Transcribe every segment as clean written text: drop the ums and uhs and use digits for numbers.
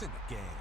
to the game.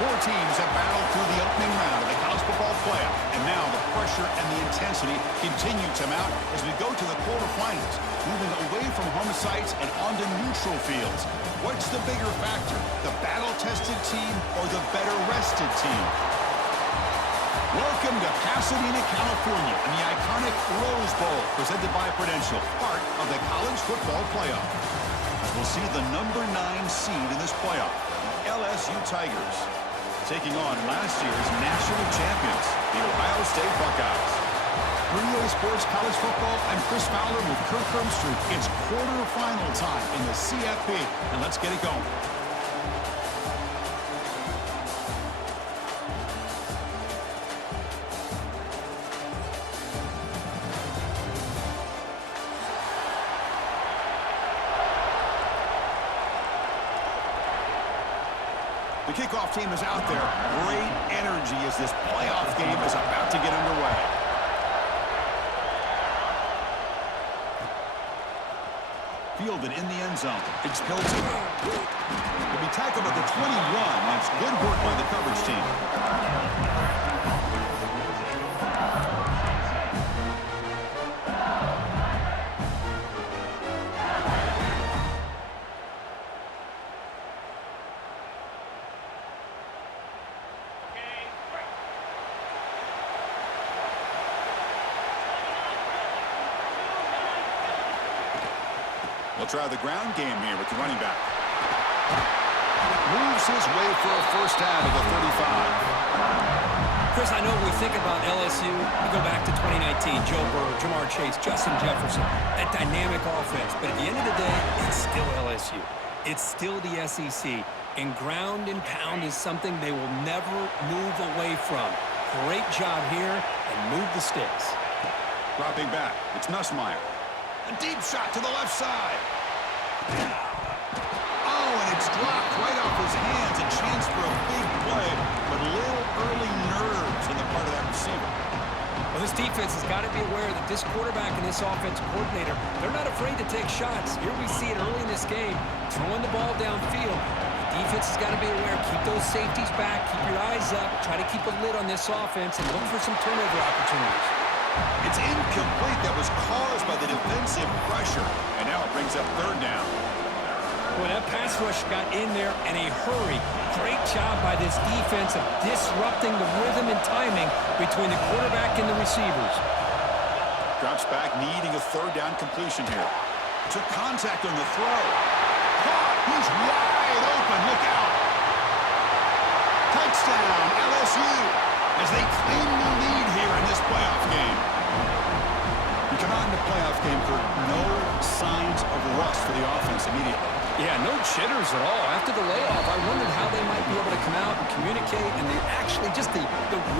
Four teams have battled through the opening round of the college football playoff, and now the pressure and the intensity continue to mount as we go to the quarterfinals, moving away from home sites and onto neutral fields. What's the bigger factor, the battle-tested team or the better-rested team? Welcome to Pasadena, California, and the iconic Rose Bowl, presented by Prudential, part of the college football playoff. We'll see the number 9 seed in this playoff, the LSU Tigers, taking on last year's national champions, the Ohio State Buckeyes. For EA Sports College Football, I'm Chris Fowler with Kirk Herbstreit. It's quarterfinal time in the CFP, and let's get it going. The kickoff team is out there. Great energy as this playoff game is about to get underway. Fielded in the end zone. It's Hilton. He'll be tackled at the 21. That's good work by the coverage team. We'll try the ground game here with the running back. Moves his way for a first down at the 35. Chris, I know when we think about LSU, we go back to 2019, Joe Burrow, Jamar Chase, Justin Jefferson, that dynamic offense. But at the end of the day, it's still LSU. It's still the SEC. And ground and pound is something they will never move away from. Great job here, and move the sticks. Dropping back, it's Nussmeier. A deep shot to the left side. Oh, and it's dropped right off his hands. A chance for a big play, but little early nerves on the part of that receiver. Well, this defense has got to be aware that this quarterback and this offensive coordinator, they're not afraid to take shots. Here we see it early in this game, throwing the ball downfield. The defense has got to be aware. Keep those safeties back. Keep your eyes up. Try to keep a lid on this offense and look for some turnover opportunities. It's incomplete. That was caused by the defensive pressure. And now it brings up third down. Boy, that pass rush got in there in a hurry. Great job by this defense of disrupting the rhythm and timing between the quarterback and the receivers. Drops back, needing a third down completion here. Took contact on the throw. Caught. He's wide open. Look out. Touchdown, LSU, as they claim the lead here in this playoff game. We come out in the playoff game for no signs of rust for the offense immediately. Yeah, no jitters at all. After the layoff, I wondered how they might be able to come out and communicate, and they actually just the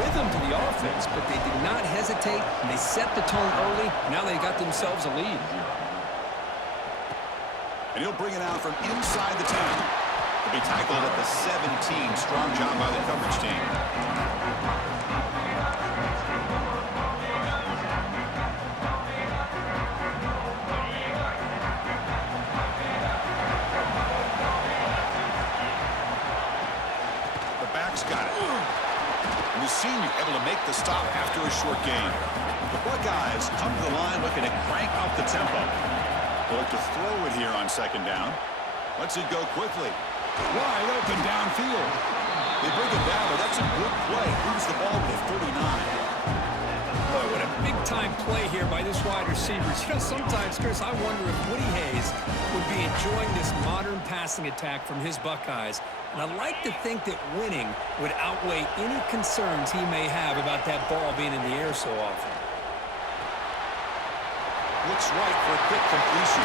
rhythm to the offense, but they did not hesitate. They set the tone early. Now they got themselves a lead. And he'll bring it out from inside the 10. He'll be tackled at the 17. Strong job by the coverage team. Got it. And the senior able to make the stop after a short gain. The Buckeyes come to the line looking to crank up the tempo. They'll look to throw it here on second down. Lets it go quickly. Wide open downfield. They bring it down, but that's a good play. Moves the ball to 39. Boy, what a big-time play here by this wide receivers. You know, sometimes, Chris, I wonder if Woody Hayes would be enjoying this modern passing attack from his Buckeyes. And I'd like to think that winning would outweigh any concerns he may have about that ball being in the air so often. Looks right for a quick completion.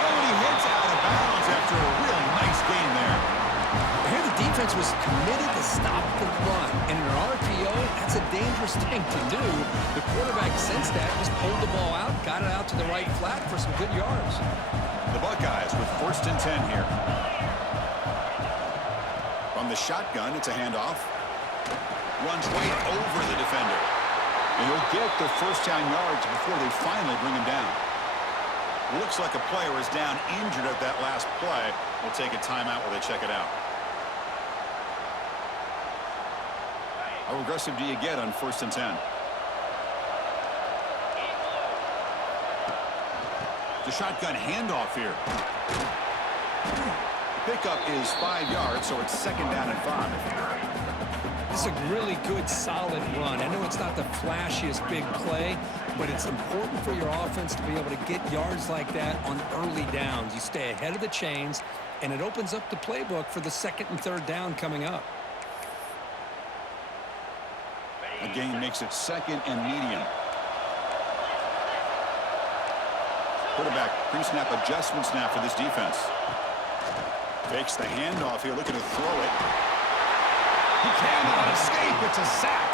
Oh, and he hits out of bounds after a real nice gain there. Here the defense was committed to stop the run. And in an RPO, that's a dangerous thing to do. The quarterback sensed that, just pulled the ball out, got it out to the right flat for some good yards. The Buckeyes with 1st and 10 here. From the shotgun, it's a handoff. Runs right over the defender. And he'll get the first down yards before they finally bring him down. Looks like a player is down injured at that last play. We'll take a timeout while they check it out. How aggressive do you get on 1st and 10? The shotgun handoff here. Pickup is 5 yards, so it's 2nd down and 5. This is a really good, solid run. I know it's not the flashiest big play, but it's important for your offense to be able to get yards like that on early downs. You stay ahead of the chains, and it opens up the playbook for the 2nd and 3rd down coming up. The gain makes it 2nd and medium. Quarterback pre-snap adjustment snap for this defense. Fakes the handoff here, looking to throw it. He cannot escape. It's a sack.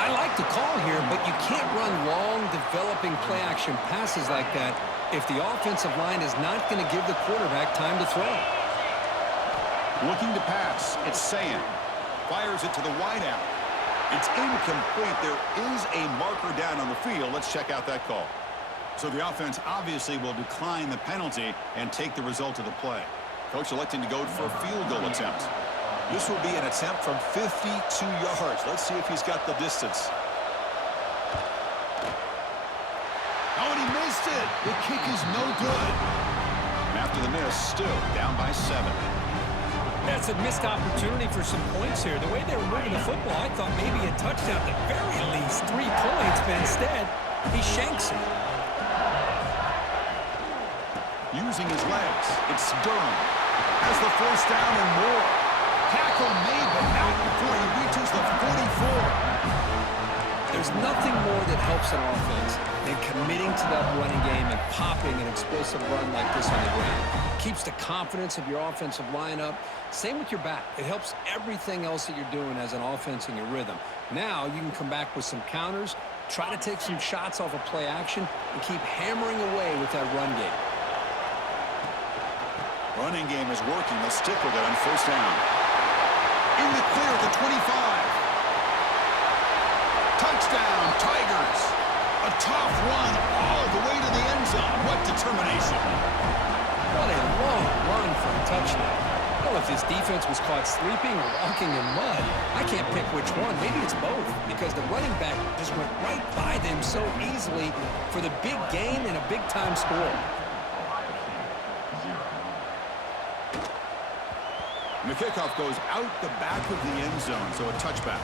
I like the call here, but you can't run long, developing play-action passes like that if the offensive line is not going to give the quarterback time to throw. Looking to pass. It's Sayin. Fires it to the wideout. It's incomplete. There is a marker down on the field. Let's check out that call. So the offense obviously will decline the penalty and take the result of the play. Coach electing to go for a field goal attempt. This will be an attempt from 52 yards. Let's see if he's got the distance. Oh, and he missed it. The kick is no good. And after the miss, still down by 7. That's a missed opportunity for some points here. The way they were moving the football, I thought maybe a touchdown, at the very least 3 points, but instead, he shanks it. Using his legs, it's Durham. Has the 1st down and more. Tackle made, but not before he reaches the 44. There's nothing more that helps an offense than committing to that running game and popping an explosive run like this on the ground. Keeps the confidence of your offensive line up. Same with your back. It helps everything else that you're doing as an offense in your rhythm. Now you can come back with some counters, try to take some shots off of play action, and keep hammering away with that run game. Running game is working. They'll stick with it on 1st down. In the clear at the 25. Touchdown, Tigers. A tough run all the way to the end zone. What determination. What a long run for a touchdown. Well, if this defense was caught sleeping or walking in mud, I can't pick which one. Maybe it's both, because the running back just went right by them so easily for the big gain and a big-time score. And the kickoff goes out the back of the end zone, so a touchback.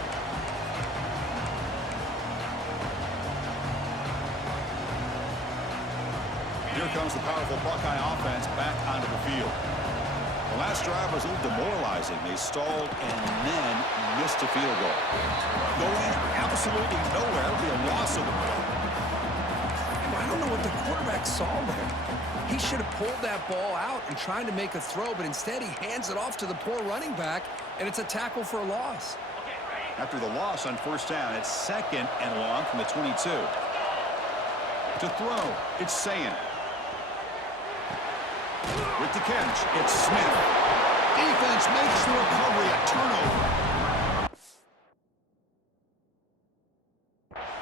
Here comes the powerful Buckeye offense back onto the field. The last drive was a little demoralizing. They stalled and then missed a field goal. Going absolutely nowhere. It'll be a loss of the play. I don't know what the quarterback saw there. He should have pulled that ball out and tried to make a throw, but instead he hands it off to the poor running back, and it's a tackle for a loss. After the loss on 1st down, it's 2nd and long from the 22. To throw, it's Sayin. With the catch, it's Smith. Defense makes the recovery, a turnover.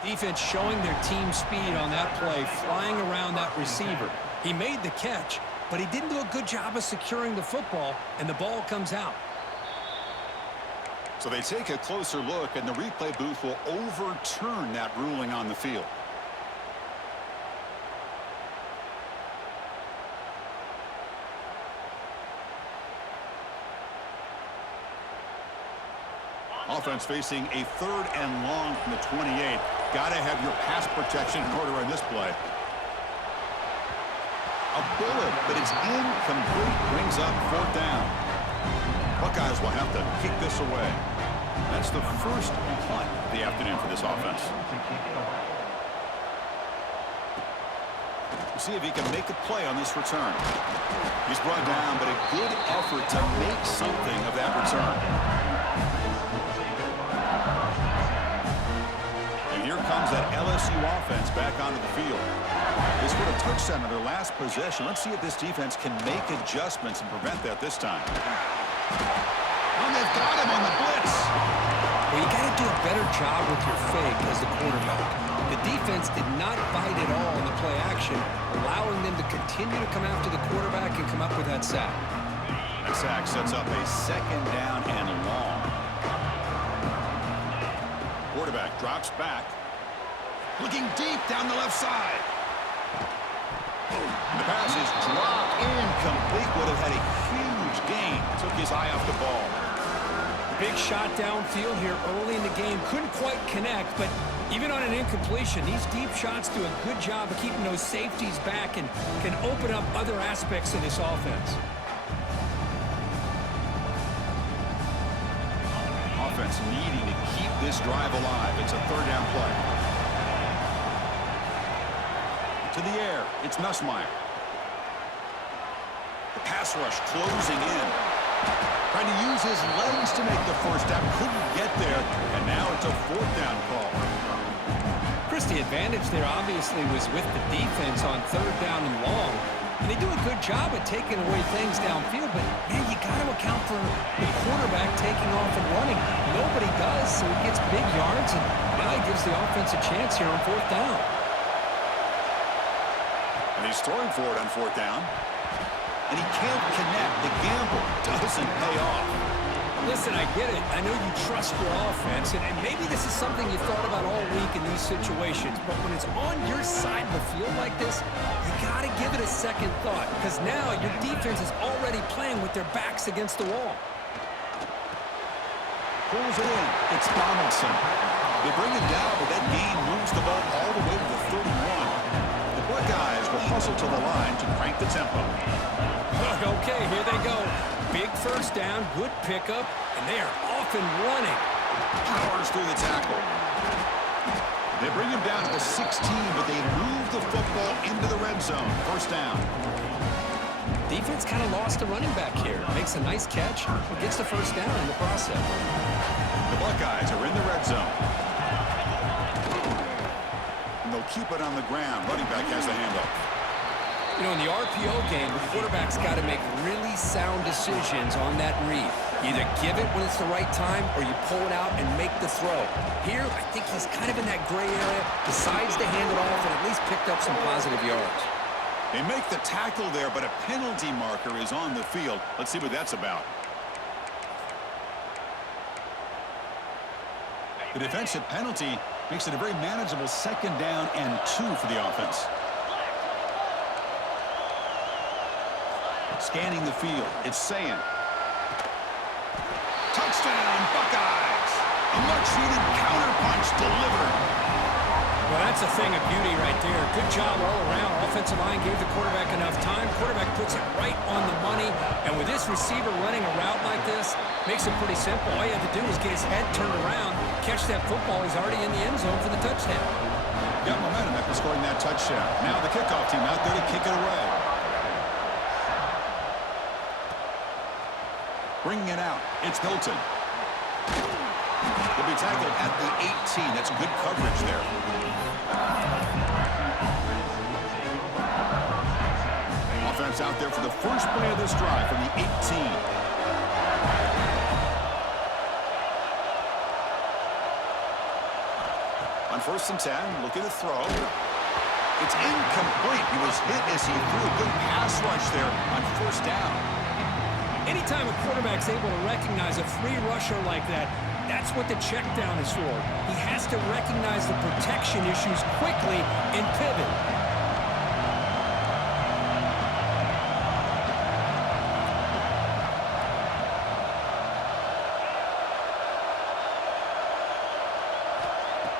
Defense showing their team speed on that play, flying around that receiver. He made the catch, but he didn't do a good job of securing the football, and the ball comes out. So they take a closer look, and the replay booth will overturn that ruling on the field. Offense facing a 3rd and long from the 28. Got to have your pass protection in order in this play. A bullet, but it's incomplete. Brings up 4th down. Buckeyes will have to kick this away. That's the first punt of the afternoon for this offense. We'll see if he can make a play on this return. He's brought down, but a good effort to make something of that return. Here comes that LSU offense back onto the field. They scored a touchdown on their last possession. Let's see if this defense can make adjustments and prevent that this time. And they've got him on the blitz. Well, you got to do a better job with your fake as the quarterback. The defense did not bite at all in the play action, allowing them to continue to come after the quarterback and come up with that sack. That sack sets up a 2nd down and long. quarterback drops back. Looking deep down the left side. And the pass is dropped incomplete. Would have had a huge gain. Took his eye off the ball. Big shot downfield here early in the game. Couldn't quite connect, but even on an incompletion, these deep shots do a good job of keeping those safeties back and can open up other aspects of this offense. Offense needing to keep this drive alive. It's a third down play. To the air, it's Nussmeier. The pass rush closing in. Trying to use his legs to make the first down. Couldn't get there, and now it's a fourth down call. Chris, the advantage there obviously was with the defense on third down and long. And they do a good job at taking away things downfield, but, man, you got to account for the quarterback taking off and running. Nobody does, so he gets big yards, and now he gives the offense a chance here on fourth down. And he's throwing for it on fourth down. And he can't connect. The gamble doesn't pay off. Listen, I get it. I know you trust your offense, and maybe this is something you thought about all week in these situations, but when it's on your side of the field like this, you got to give it a second thought, because now your defense is already playing with their backs against the wall. Pulls it in. It's Donaldson. They bring it down, but that gain moves the ball all the way to the 31. The Buckeyes will hustle to the line to crank the tempo. Okay, here they go. Big first down, good pickup, and they are off and running. Powers through the tackle. They bring him down to the 16, but they move the football into the red zone. First down. Defense kind of lost a running back here. Makes a nice catch, but gets the first down in the process. The Buckeyes are in the red zone. And they'll keep it on the ground. Running back has the handoff. You know, in the RPO game, the quarterback's got to make really sound decisions on that read. You either give it when it's the right time or you pull it out and make the throw. Here, I think he's kind of in that gray area, decides to hand it off and at least picked up some positive yards. They make the tackle there, but a penalty marker is on the field. Let's see what that's about. The defensive penalty makes it a very manageable second down and 2 for the offense. Scanning the field, it's Sayin. Touchdown, Buckeyes! A much-needed counterpunch delivered. Well, that's a thing of beauty right there. Good job all around. Offensive line gave the quarterback enough time. Quarterback puts it right on the money. And with this receiver running a route like this, makes it pretty simple. All you have to do is get his head turned around, catch that football. He's already in the end zone for the touchdown. Got momentum after scoring that touchdown. Now the kickoff team out there to kick it away. Bringing it out, it's Hilton. He'll be tackled at the 18. That's good coverage there. Offense out there for the first play of this drive from the 18. On 1st and 10, looking to throw. It's incomplete. He was hit as he threw a good pass rush there on 1st down. Anytime a quarterback's able to recognize a free rusher like that, that's what the check down is for. He has to recognize the protection issues quickly and pivot.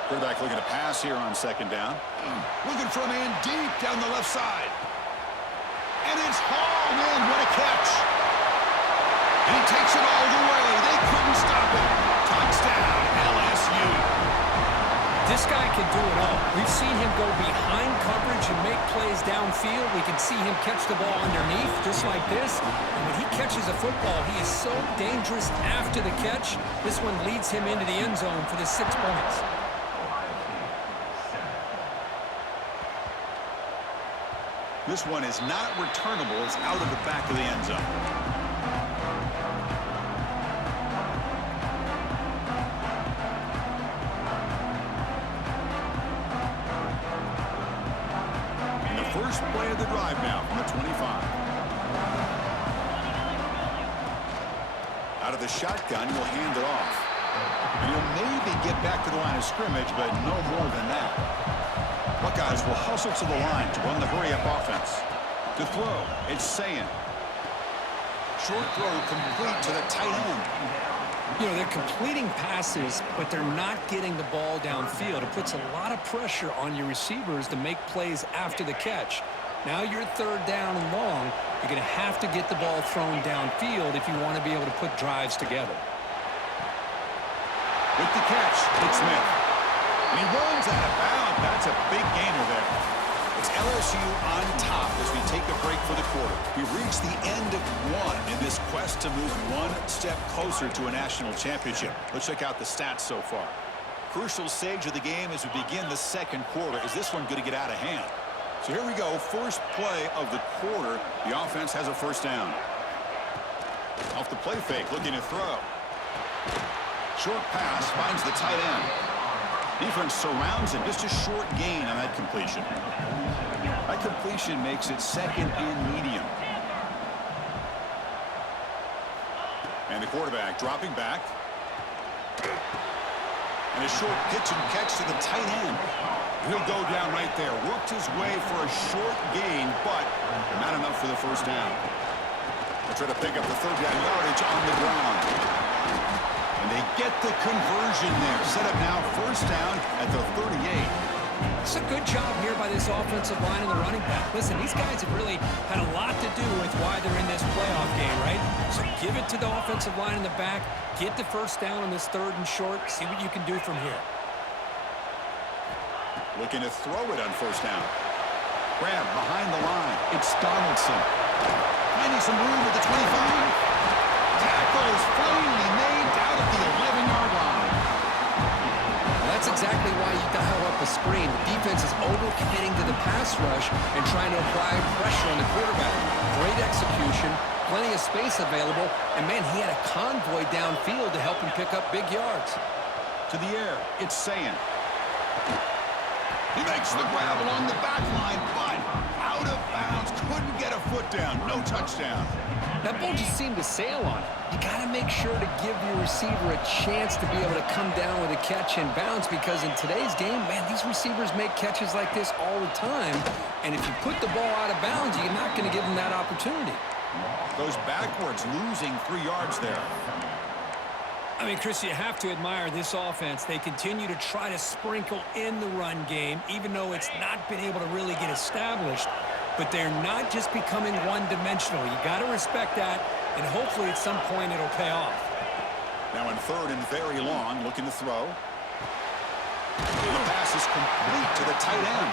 Quarterback looking to pass here on 2nd down. Looking for a man deep down the left side. And it's hauled in. What a catch. And he takes it all the way. They couldn't stop it. Touchdown, LSU. This guy can do it all. We've seen him go behind coverage and make plays downfield. We can see him catch the ball underneath, just like this. And when he catches a football, he is so dangerous after the catch. This one leads him into the end zone for the 6 points. This one is not returnable. It's out of the back of the end zone. First play of the drive now from the 25. Out of the shotgun, will hand it off. And he'll maybe get back to the line of scrimmage, but no more than that. Buckeyes will hustle to the line to run the hurry-up offense. To throw, it's Sayin. Short throw complete to the tight end. You know, they're completing passes, but they're not getting the ball downfield. It puts a lot of pressure on your receivers to make plays after the catch. Now you're third down and long. You're going to have to get the ball thrown downfield if you want to be able to put drives together. With the catch, it's Smith. And he runs out of bounds. That's a big gainer there. It's LSU on top as we take a break for the quarter. We've reached the end of one in this quest to move one step closer to a national championship. Let's check out the stats so far. Crucial stage of the game as we begin the second quarter. Is this one going to get out of hand? So here we go. First play of the quarter. The offense has a first down. Off the play fake, looking to throw. Short pass finds the tight end. Defense surrounds him. Just a short gain on that completion. That completion makes it second and medium. And the quarterback dropping back. And a short pitch and catch to the tight end. He'll go down right there. Worked his way for a short gain, but not enough for the first down. They'll try to pick up the third down yardage on the ground. And they get the conversion there. Set up now first down at the 38. It's a good job here by this offensive line and the running back. Listen, these guys have really had a lot to do with why they're in this playoff game, right? So give it to the offensive line in the back. Get the first down on this third and short. See what you can do from here. Looking to throw it on first down. Grab behind the line. It's Donaldson. Finding some room at the 25. Tackle is finally made down at the 11-yard line. That's exactly why you dial up a screen. The defense is overcommitting to the pass rush and trying to apply pressure on the quarterback. Great execution, plenty of space available, and man, he had a convoy downfield to help him pick up big yards. To the air, it's Sayin. He makes the grab along the back line, but out of bounds. Couldn't get a foot down. No touchdown. That ball just seemed to sail on it. You got to make sure to give your receiver a chance to be able to come down with a catch and bounce, because in today's game, man, these receivers make catches like this all the time. And if you put the ball out of bounds, you're not going to give them that opportunity. Goes backwards, losing 3 yards there. I mean, Chris, you have to admire this offense. They continue to try to sprinkle in the run game, even though it's not been able to really get established. But they're not just becoming one-dimensional. You got to respect that, and hopefully at some point it'll pay off. Now in third and very long, looking to throw. The pass is complete to the tight end.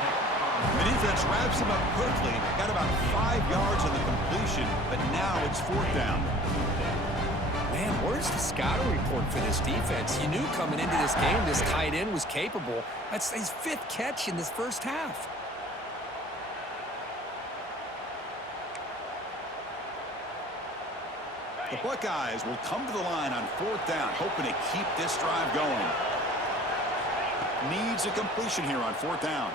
The defense wraps him up quickly. Got about 5 yards on the completion, but now it's fourth down. Man, where's the scouting report for this defense? You knew coming into this game this tight end was capable. That's his 5th catch in this first half. The Buckeyes will come to the line on fourth down, hoping to keep this drive going. Needs a completion here on fourth down.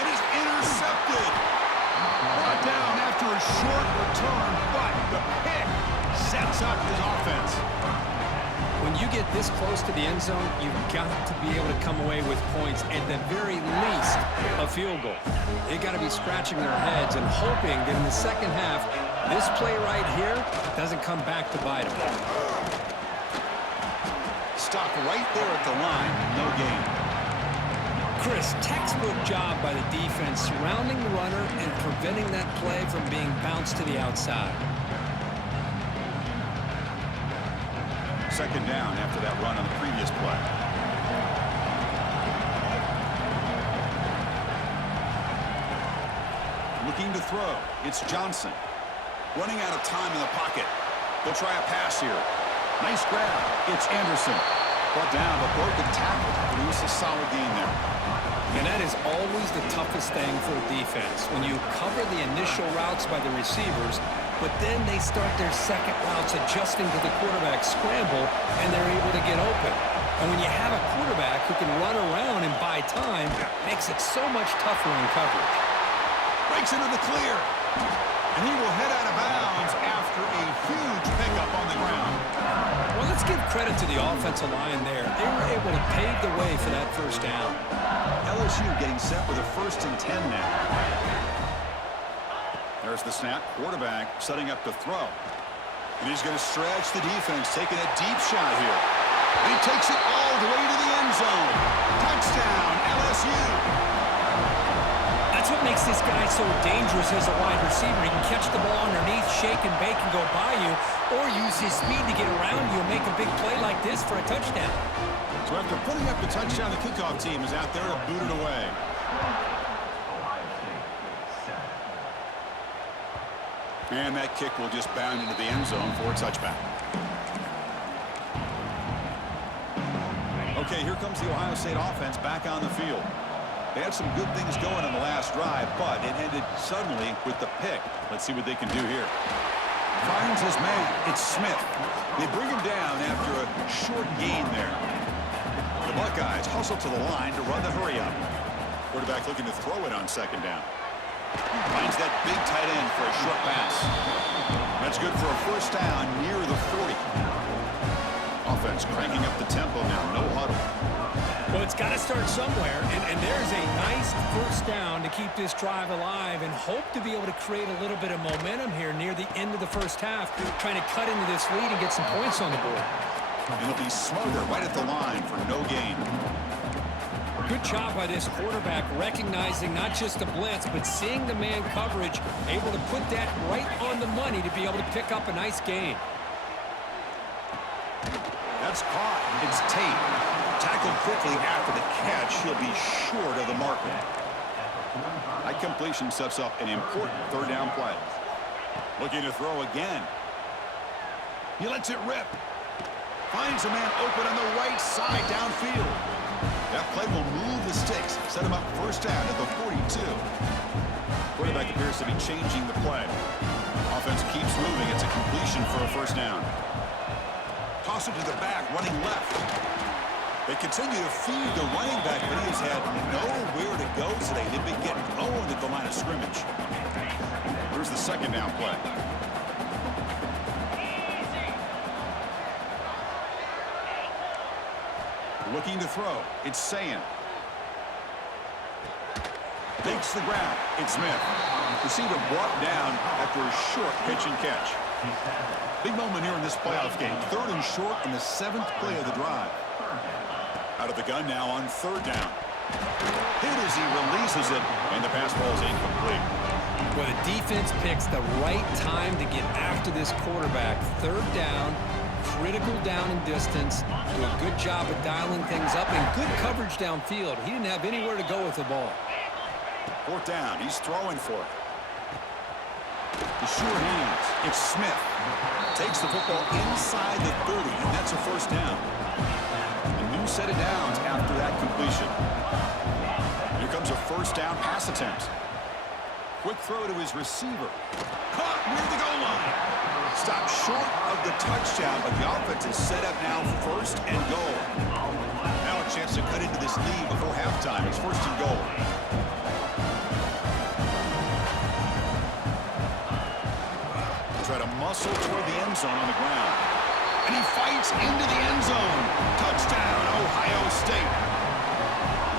And he's intercepted. Brought down after a short return, but the pick sets up his offense. When you get this close to the end zone, you've got to be able to come away with points, at the very least a field goal. They've got to be scratching their heads and hoping that in the second half, this play right here doesn't come back to bite them. Stop right there at the line, no gain. Chris, textbook job by the defense surrounding the runner and preventing that play from being bounced to the outside. Second down after that run on the previous play. Looking to throw. It's Johnson. Running out of time in the pocket. They'll try a pass here. Nice grab. It's Anderson. Brought down, but broken tackle to produce a solid gain there. And that is always the toughest thing for a defense, when you cover the initial routes by the receivers, but then they start their second routes adjusting to the quarterback scramble, and they're able to get open. And when you have a quarterback who can run around and buy time, it makes it so much tougher in coverage. Breaks into the clear. And he will head out of bounds after a huge pickup on the ground. Well, let's give credit to the offensive line there. They were able to pave the way for that first down. LSU getting set with a 1st and 10 now. There's the snap. Quarterback setting up to throw. And he's going to stretch the defense, taking a deep shot here. And he takes it all the way to the end zone. Touchdown, LSU. That's what makes this guy so dangerous as a wide receiver. He can catch the ball underneath, shake and bake and go by you, or use his speed to get around you and make a big play like this for a touchdown. So after putting up the touchdown, the kickoff team is out there to boot it away. And that kick will just bound into the end zone for a touchback. Okay, here comes the Ohio State offense back on the field. They had some good things going on the last drive, but it ended suddenly with the pick. Let's see what they can do here. Finds his man. It's Smith. They bring him down after a short gain there. The Buckeyes hustle to the line to run the hurry-up. Quarterback looking to throw it on 2nd down. Finds that big tight end for a short pass. That's good for a 1st down near the 40. Offense cranking up the tempo now. No huddle. Well, it's got to start somewhere, and there's a nice 1st down to keep this drive alive and hope to be able to create a little bit of momentum here near the end of the 1st half, trying to cut into this lead and get some points on the board. And he'll be smothered right at the line for no gain. Good job by this quarterback recognizing not just the blitz, but seeing the man coverage, able to put that right on the money to be able to pick up a nice gain. That's caught. It's Tate. Tackled quickly after the catch. He'll be short of the marker. That completion sets up an important 3rd down play. Looking to throw again. He lets it rip. Finds a man open on the right side downfield. That play will move the sticks. Set him up 1st down at the 42. Quarterback appears to be changing the play. Offense keeps moving. It's a completion for a 1st down. Toss it to the back, running left. They continue to feed the running back, but he has had nowhere to go today. They've been getting owned at the line of scrimmage. Here's the 2nd down play. Looking to throw. It's Sayin. Takes the ground. It's Smith. Receiver brought down after a short pitch and catch. Big moment here in this playoff game. 3rd and short in the 7th play of the drive. Out of the gun now on 3rd down. Hit as he releases it, and the pass ball is incomplete. Well, the defense picks the right time to get after this quarterback. 3rd down, critical down and distance. Do a good job of dialing things up and good coverage downfield. He didn't have anywhere to go with the ball. 4th down. He's throwing for it. The sure hands. It's Smith. Takes the football inside the 30, and that's a 1st down. A new set of downs after that completion. Here comes a 1st down pass attempt. Quick throw to his receiver. Caught near the goal line. Stopped short of the touchdown, but the offense is set up now 1st and goal. Now a chance to cut into this lead before halftime. It's 1st and goal. Try to muscle toward the end zone on the ground. And he fights into the end zone. Touchdown, Ohio State.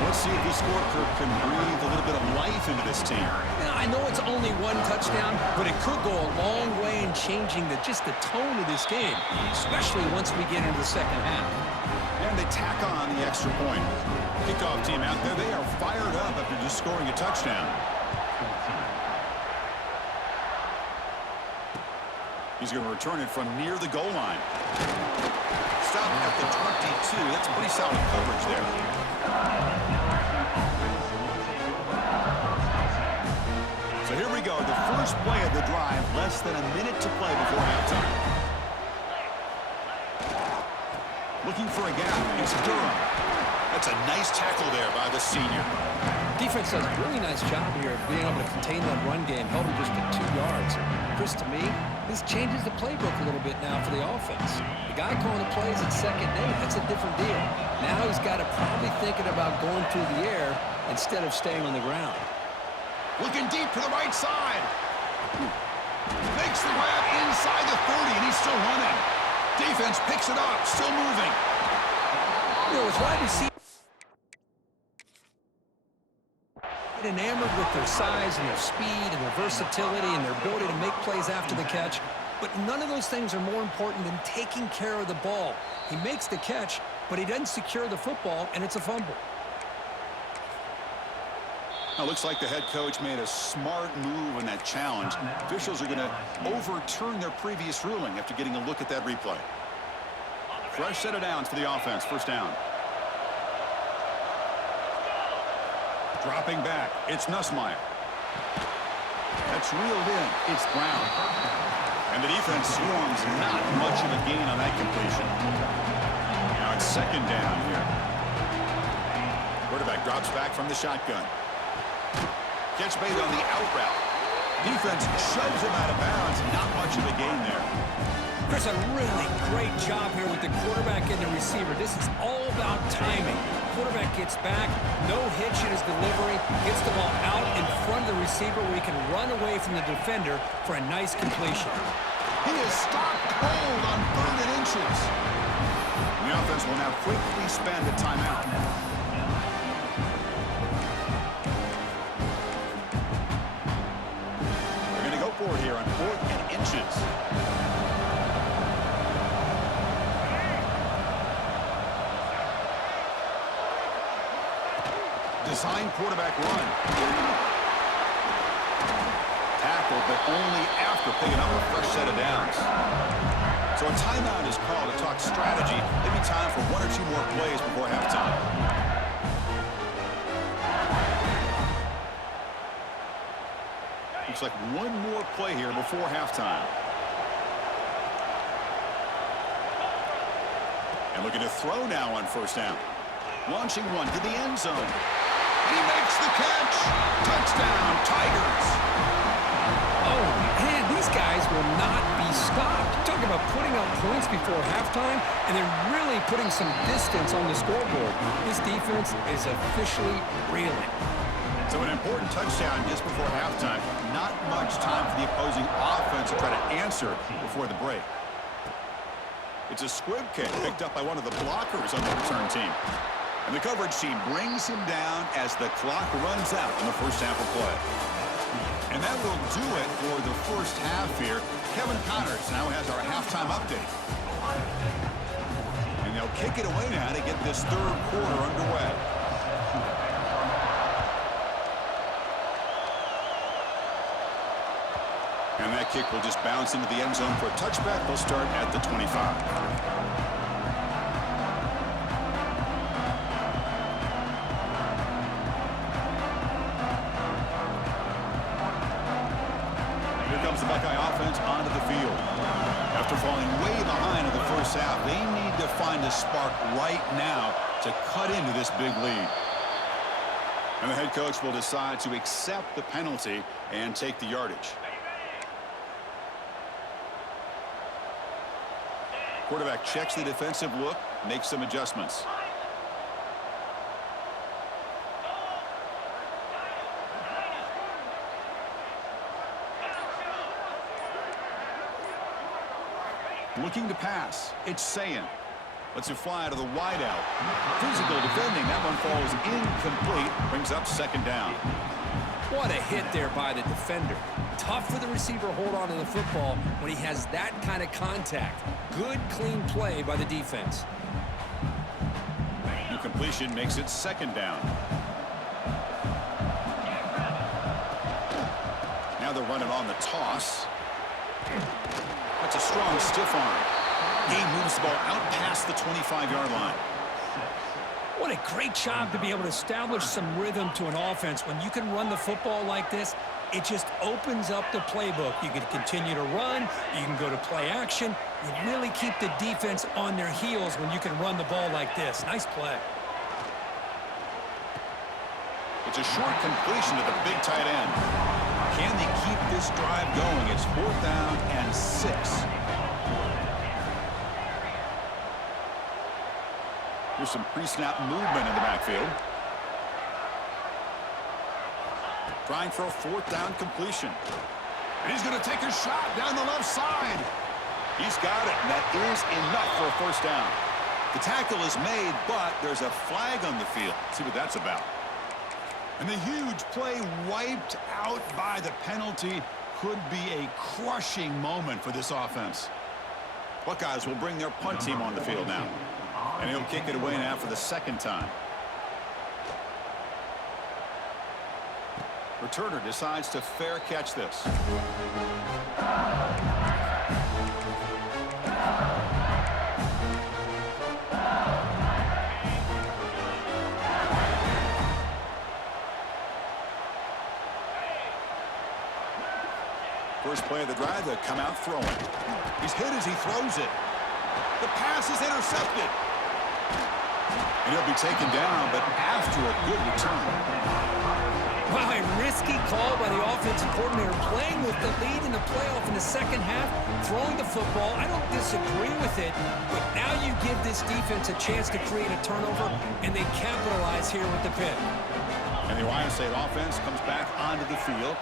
Let's see if this score can breathe a little bit of life into this team. Now, I know it's only 1 touchdown, but it could go a long way in changing just the tone of this game, especially once we get into the 2nd half. And they tack on the extra point. Kickoff team out there, they are fired up after just scoring a touchdown. He's going to return it from near the goal line. Stop at the 22. That's pretty solid coverage there. So here we go. The first play of the drive. Less than a minute to play before halftime. Looking for a gap. It's Durham. That's a nice tackle there by the senior. Defense does a really nice job here of being able to contain that run game, held him just at 2 yards. Chris, to me, this changes the playbook a little bit now for the offense. The guy calling the plays at 2nd and 8, that's a different deal. Now he's got to probably thinking about going through the air instead of staying on the ground. Looking deep to the right side. Makes the grab inside the 30, and he's still running. Defense picks it up, still moving. You know, as wide receivers get enamored with their size and their speed and their versatility and their ability to make plays after the catch, but none of those things are more important than taking care of the ball. He makes the catch, but he doesn't secure the football, and it's a fumble. Now, looks like the head coach made a smart move in that challenge. Officials are going to overturn their previous ruling after getting a look at that replay. Fresh set of downs for the offense. First down. Dropping back. It's Nussmeier. That's reeled in. It's Brown. And the defense swarms. Not much of a gain on that completion. Now it's second down here. Quarterback drops back from the shotgun. Gets made on the out route. Defense shoves him out of bounds. Not much of a gain there. There's a really great job here with the quarterback and the receiver. This is all about timing. Quarterback gets back, no hitch in his delivery, gets the ball out in front of the receiver where he can run away from the defender for a nice completion. He is stopped cold on 3rd and inches. The offense will now quickly spend a timeout. They're going to go for it here on 4th and inches. Design quarterback run. Tackled, but only after picking up a fresh set of downs. So a timeout is called to talk strategy. Maybe time for 1 or 2 more plays before halftime. Looks like 1 more play here before halftime. And looking to throw now on first down. Launching one to the end zone. He makes the catch. Touchdown, Tigers. Oh, man, these guys will not be stopped. Talk about putting up points before halftime, and they're really putting some distance on the scoreboard. This defense is officially reeling. So an important touchdown just before halftime. Not much time for the opposing offense to try to answer before the break. It's a squib kick picked up by one of the blockers on the return team. And the coverage team brings him down as the clock runs out in the first half of play. And that will do it for the first half here. Kevin Connors now has our halftime update. And they'll kick it away now to get this 3rd quarter underway. And that kick will just bounce into the end zone for a touchback. They'll start at the 25. The Buckeye offense onto the field. After falling way behind in the first half, they need to find a spark right now to cut into this big lead. And the head coach will decide to accept the penalty and take the yardage. Quarterback checks the defensive look, makes some adjustments. Looking to pass. It's Sayin. Lets it fly out of the wideout. Physical defending. That one falls incomplete. Brings up second down. What a hit there by the defender. Tough for the receiver to hold on to the football when he has that kind of contact. Good, clean play by the defense. Incompletion makes it second down. Now they're running on the toss. That's a strong stiff arm. He moves the ball out past the 25-yard line. What a great job to be able to establish some rhythm to an offense. When you can run the football like this, it just opens up the playbook. You can continue to run. You can go to play action. You really keep the defense on their heels when you can run the ball like this. Nice play. It's a short completion to the big tight end. Can they keep this drive going? It's 4th down and 6. There's some pre-snap movement in the backfield. Trying for a 4th down completion. And he's going to take a shot down the left side. He's got it, and that is enough for a first down. The tackle is made, but there's a flag on the field. Let's see what that's about. And the huge play wiped out by the penalty could be a crushing moment for this offense. Buckeyes will bring their punt team on the field now. And he'll kick it away now for the second time. Returner decides to fair catch this. First play of the drive, they come out throwing. He's hit as he throws it. The pass is intercepted. And he'll be taken down, but after a good return. Wow, a risky call by the offensive coordinator, playing with the lead in the playoff in the second half, throwing the football. I don't disagree with it, but now you give this defense a chance to create a turnover, and they capitalize here with the pick. And the Ohio State offense comes back onto the field.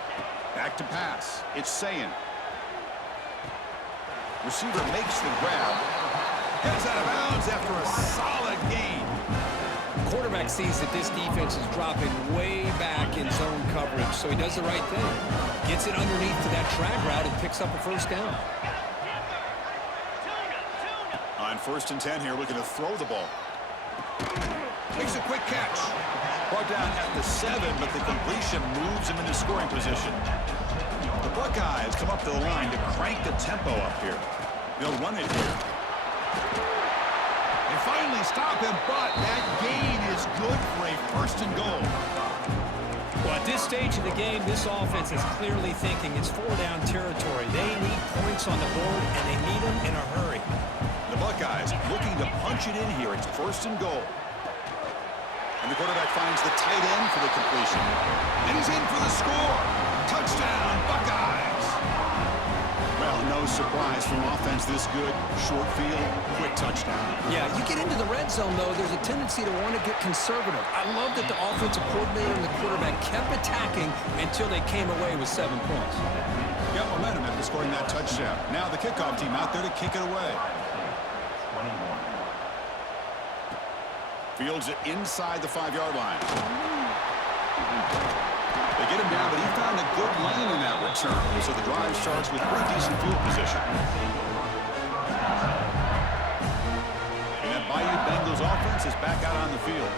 Back to pass. It's Sayin. Receiver makes the grab. Heads out of bounds after a solid gain. Quarterback sees that this defense is dropping way back in zone coverage, so he does the right thing. Gets it underneath to that drag route and picks up a first down. On 1st and 10 here, looking to throw the ball. Makes a quick catch. Brought down at the 7, but the completion moves him into scoring position. The Buckeyes come up to the line to crank the tempo up here. They'll run it here. They finally stop him, but that gain is good for a 1st and goal. Well, at this stage of the game, this offense is clearly thinking it's 4-down territory. They need points on the board, and they need them in a hurry. The Buckeyes looking to punch it in here. It's 1st and goal. And the quarterback finds the tight end for the completion. And he's in for the score. Touchdown, Buckeyes. Well, no surprise from offense this good. Short field, quick touchdown. Yeah, you get into the red zone, though, there's a tendency to want to get conservative. I love that the offensive coordinator and the quarterback kept attacking until they came away with 7 points. Got momentum after scoring that touchdown. Now the kickoff team out there to kick it away. Fields it inside the 5-yard line. They get him down, but he found a good lane in that return. So the drive starts with pretty decent field position. And that Bayou Bengals offense is back out on the field.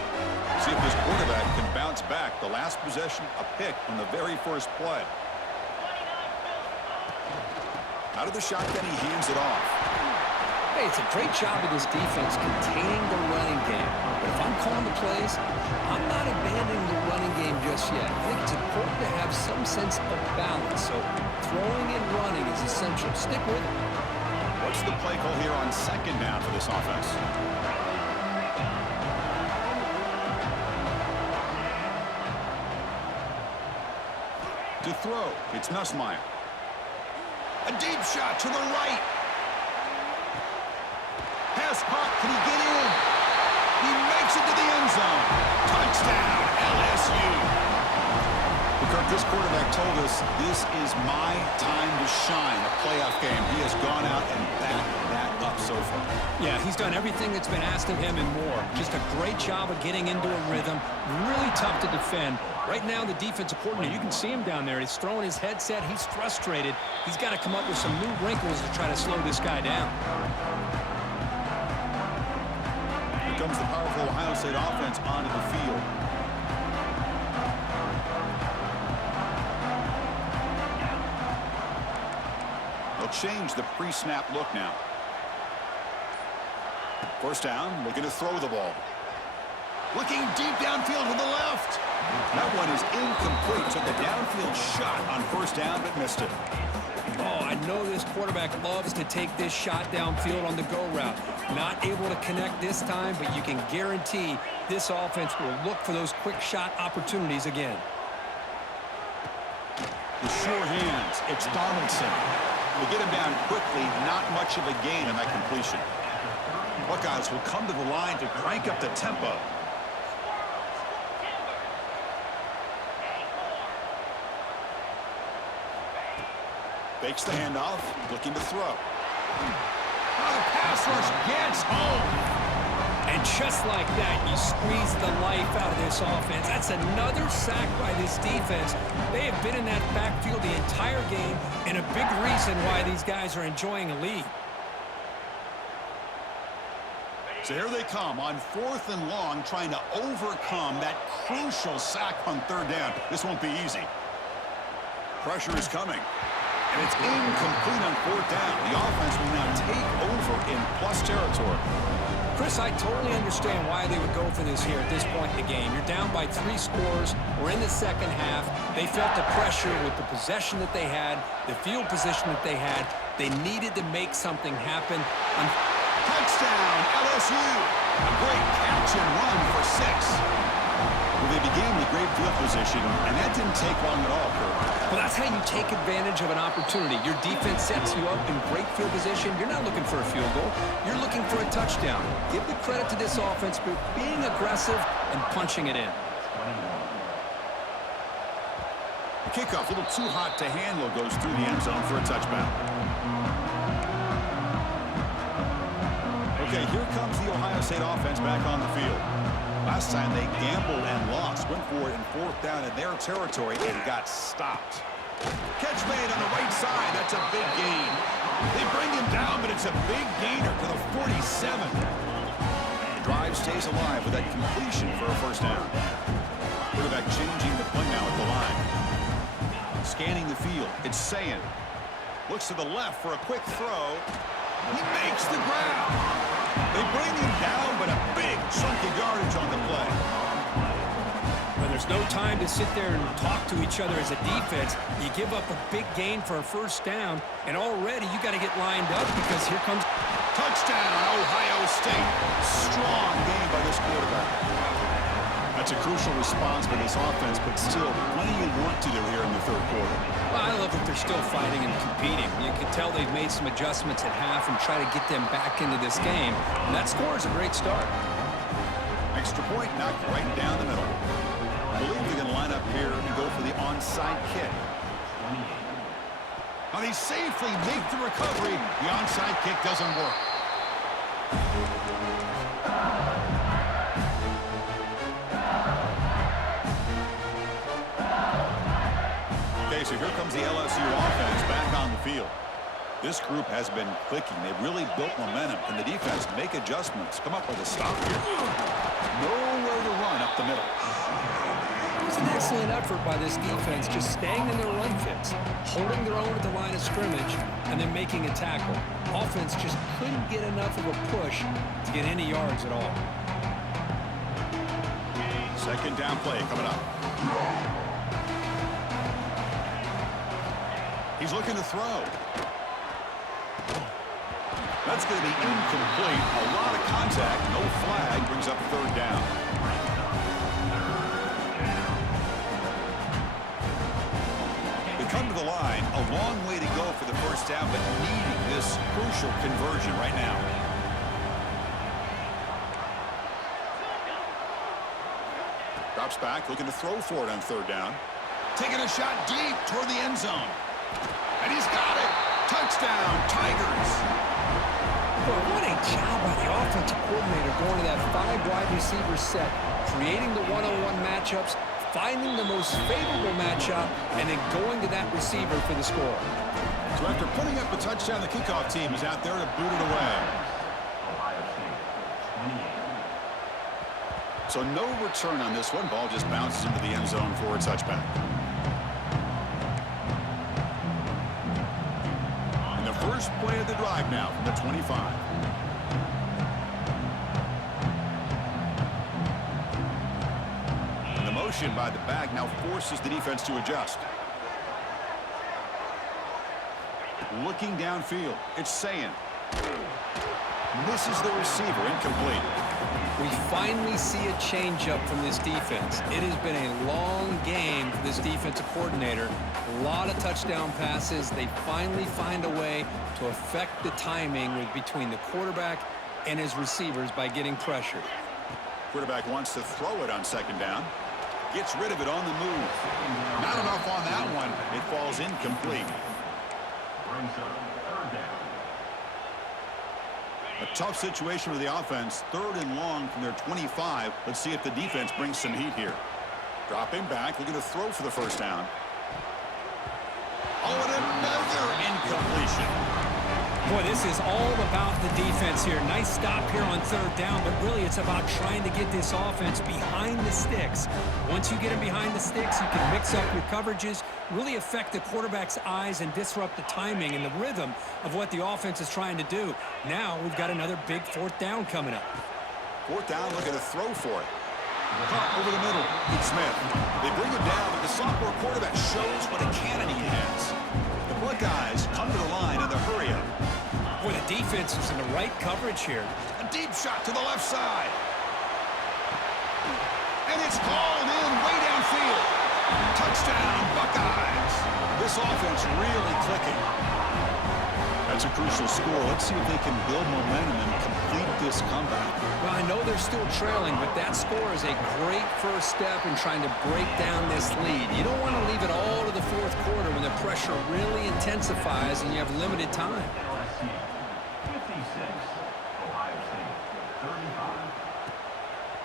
See if this quarterback can bounce back. The last possession, a pick on the very first play. Out of the shotgun, he hands it off. Hey, it's a great job of this defense containing the running game. But if I'm calling the plays, I'm not abandoning the running game just yet. I think it's important to have some sense of balance. So throwing and running is essential. Stick with it. What's the play call here on 2nd down for this offense? To throw, it's Nussmeier. A deep shot to the right. Pass caught. Can he get in? He makes it to the end zone. Touchdown, LSU. Kirk, this quarterback told us this is my time to shine, a playoff game. He has gone out and backed that up so far. Yeah, he's done everything that's been asked of him and more. Just a great job of getting into a rhythm. Really tough to defend. Right now, the defensive coordinator, you can see him down there. He's throwing his headset. He's frustrated. He's got to come up with some new wrinkles to try to slow this guy down. Here comes the powerful Ohio State offense onto the field. They'll change the pre-snap look now. 1st down, looking to throw the ball. Looking deep downfield to the left. That one is incomplete. Took a downfield shot on 1st down, but missed it. Oh, I know this quarterback loves to take this shot downfield on the go route. Not able to connect this time, but you can guarantee this offense will look for those quick shot opportunities again. With sure hands, it's Donaldson. They get him down quickly, not much of a gain on that completion. Buckeyes will come to the line to crank up the tempo. Fakes the handoff, looking to throw. Oh, the pass rush gets home. And just like that, you squeeze the life out of this offense. That's another sack by this defense. They have been in that backfield the entire game, and a big reason why these guys are enjoying a lead. So here they come on 4th and long, trying to overcome that crucial sack on 3rd down. This won't be easy. Pressure is coming. And it's incomplete on 4th down. The offense will now take over in plus territory. Chris, I totally understand why they would go for this here at this point in the game. You're down by 3 scores. We're in the second half. They felt the pressure with the possession that they had, the field position that they had. They needed to make something happen. Touchdown, LSU. A great catch and run for 6. Well, they began with great field position, and that didn't take long at all, Kurt. Well, that's how you take advantage of an opportunity. Your defense sets you up in great field position. You're not looking for a field goal. You're looking for a touchdown. Give the credit to this offense for being aggressive and punching it in. The kickoff, a little too hot to handle, goes through the end zone for a touchback. Okay, here comes the Ohio State offense back on the field. Last time they gambled and lost. Went for it in 4th down in their territory and got stopped. Catch made on the right side. That's a big gain. They bring him down, but it's a big gainer to the 47. The drive stays alive with that completion for a 1st down. Quarterback changing the play now at the line. Scanning the field. It's Sayin. Looks to the left for a quick throw. He makes the grab. They bring him down, but a big chunk of yardage on the play. When there's no time to sit there and talk to each other as a defense, you give up a big gain for a 1st down, and already you got to get lined up because here comes touchdown, Ohio State. Strong game by this quarterback. That's a crucial response by this offense, but still plenty of work to do here in the 3rd quarter. Well, I love that they're still fighting and competing. You can tell they've made some adjustments at half and try to get them back into this game. And that score is a great start. Extra point knocked right down the middle. I believe they're going to line up here and go for the onside kick. Now they safely make the recovery. The onside kick doesn't work. Okay, so here comes the LSU offense back on the field. This group has been clicking. They've really built momentum. Can the defense make adjustments? Come up with a stop here. Nowhere to run up the middle. It was an excellent effort by this defense, just staying in their run fits, holding their own at the line of scrimmage, and then making a tackle. Offense just couldn't get enough of a push to get any yards at all. 2nd down play coming up. He's looking to throw. That's going to be incomplete. A lot of contact. No flag. Brings up 3rd down. They come to the line. A long way to go for the 1st down, but needing this crucial conversion right now. Drops back, looking to throw for it on 3rd down. Taking a shot deep toward the end zone. And he's got it. Touchdown, Tigers. Boy, what a job by the offensive coordinator going to that 5 wide receiver set, creating the one-on-one matchups, finding the most favorable matchup, and then going to that receiver for the score. So after putting up a touchdown, the kickoff team is out there to boot it away. So no return on this one. Ball just bounces into the end zone for a touchback. And the first play of the drive now from the 25. And the motion by the back now forces the defense to adjust. Looking downfield, it's Sayin. Misses the receiver, incomplete. We finally see a changeup from this defense. It has been a long game for this defensive coordinator. A lot of touchdown passes. They finally find a way to affect the timing between the quarterback and his receivers by getting pressured. Quarterback wants to throw it on 2nd down. Gets rid of it on the move. Not enough on that one. It falls incomplete. A tough situation for the offense. 3rd and long from their 25. Let's see if the defense brings some heat here. Dropping back, looking to throw for the first down. Oh, and another incompletion. Boy, this is all about the defense here. Nice stop here on 3rd down, but really it's about trying to get this offense behind the sticks. Once you get them behind the sticks, you can mix up your coverages, really affect the quarterback's eyes and disrupt the timing and the rhythm of what the offense is trying to do. Now we've got another big 4th down coming up. 4th down, looking to throw for it. Caught over the middle. Smith. They bring him down, but the sophomore quarterback shows what a cannon he has. The Buckeyes come to the line in the hurry-up. Boy, the defense is in the right coverage here. A deep shot to the left side. And it's hauled in way downfield. Touchdown, Buckeyes. This offense really clicking. That's a crucial score. Let's see if they can build momentum and complete this comeback. Well, I know they're still trailing, but that score is a great first step in trying to break down this lead. You don't want to leave it all to the 4th quarter when the pressure really intensifies and you have limited time.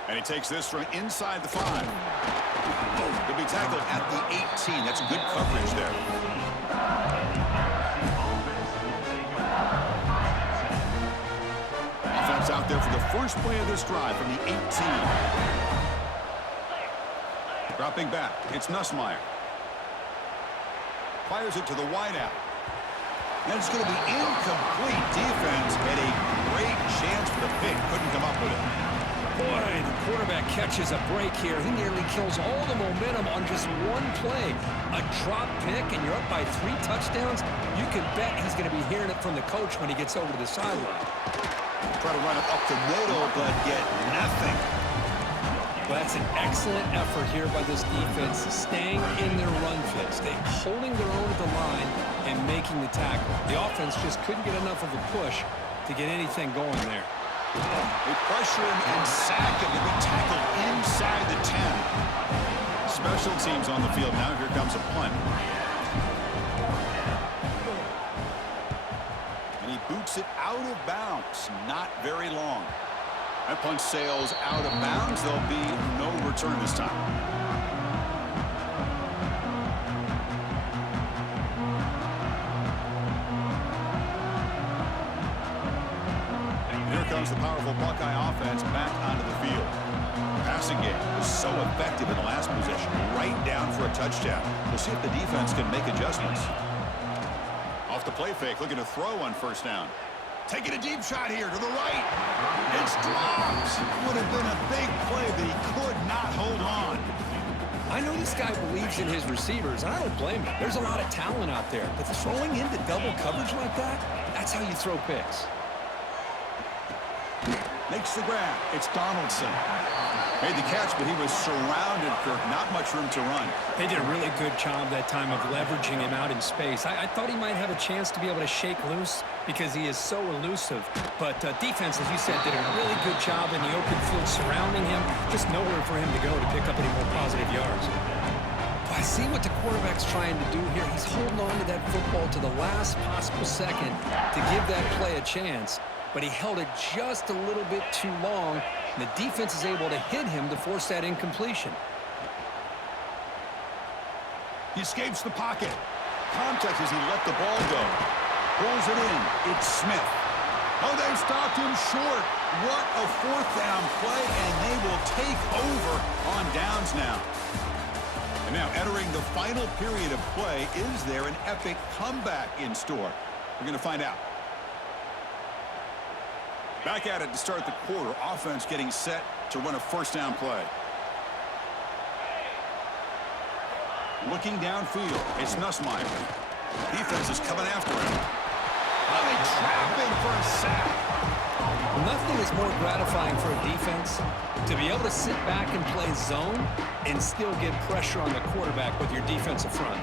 And he takes this from inside the 5. He'll be tackled at the 18. That's good coverage there. Offense out there for the first play of this drive from the 18. Dropping back, it's Nussmeier. Fires it to the wideout. And it's going to be incomplete. Defense had a great chance for the pick. Couldn't come up with it. Boy, the quarterback catches a break here. He nearly kills all the momentum on just one play. A drop pick, and you're up by 3 touchdowns. You can bet he's going to be hearing it from the coach when he gets over to the sideline. Try to run it up the middle, but get nothing. Well, that's an excellent effort here by this defense, staying in their run fits. They're holding their own at the line and making the tackle. The offense just couldn't get enough of a push to get anything going there. They pressure him and sack him to be tackled inside the 10. Special teams on the field now. Here comes a punt. And he boots it out of bounds. Not very long. That punt sails out of bounds. There'll be no return this time. Here comes the powerful Buckeye offense back onto the field. The passing game was so effective in the last possession. Right down for a touchdown. We'll see if the defense can make adjustments. Off the play fake, looking to throw on 1st down. Taking a deep shot here to the right. It's dropped. Would have been a big play, but he could not hold on. I know this guy believes in his receivers, and I don't blame him. There's a lot of talent out there, but throwing into double coverage like that, that's how you throw picks. Makes the grab. It's Donaldson. Made the catch, but he was surrounded, Kirk. Not much room to run. They did a really good job that time of leveraging him out in space. I thought he might have a chance to be able to shake loose because he is so elusive. But defense, as you said, did a really good job in the open field surrounding him. Just nowhere for him to go to pick up any more positive yards. But I see what the quarterback's trying to do here. He's holding on to that football to the last possible second to give that play a chance. But he held it just a little bit too long, and the defense is able to hit him to force that incompletion. He escapes the pocket. Contact as he let the ball go. Pulls it in. It's Smith. Oh, they stopped him short. What a 4th down play, and they will take over on downs now. And now entering the final period of play, is there an epic comeback in store? We're going to find out. Back at it to start the quarter. Offense getting set to run a 1st down play. Looking downfield. It's Nussmeier. Defense is coming after him. Oh, they trap him for a sack. Nothing is more gratifying for a defense to be able to sit back and play zone and still get pressure on the quarterback with your defensive front.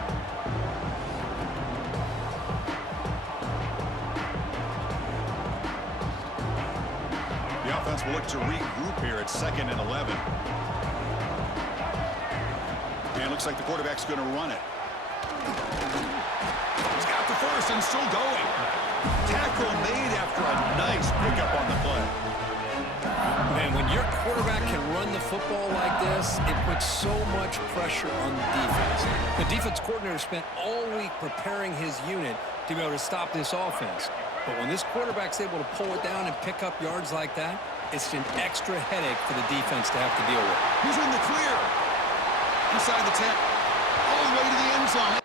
Will look to regroup here at 2nd and 11. And looks like the quarterback's going to run it. He's got the first and still going. Tackle made after a nice pickup on the play. Man, when your quarterback can run the football like this, it puts so much pressure on the defense. The defense coordinator spent all week preparing his unit to be able to stop this offense. But when this quarterback's able to pull it down and pick up yards like that, it's an extra headache for the defense to have to deal with. He's in the clear. Inside the 10. All the way to the end zone.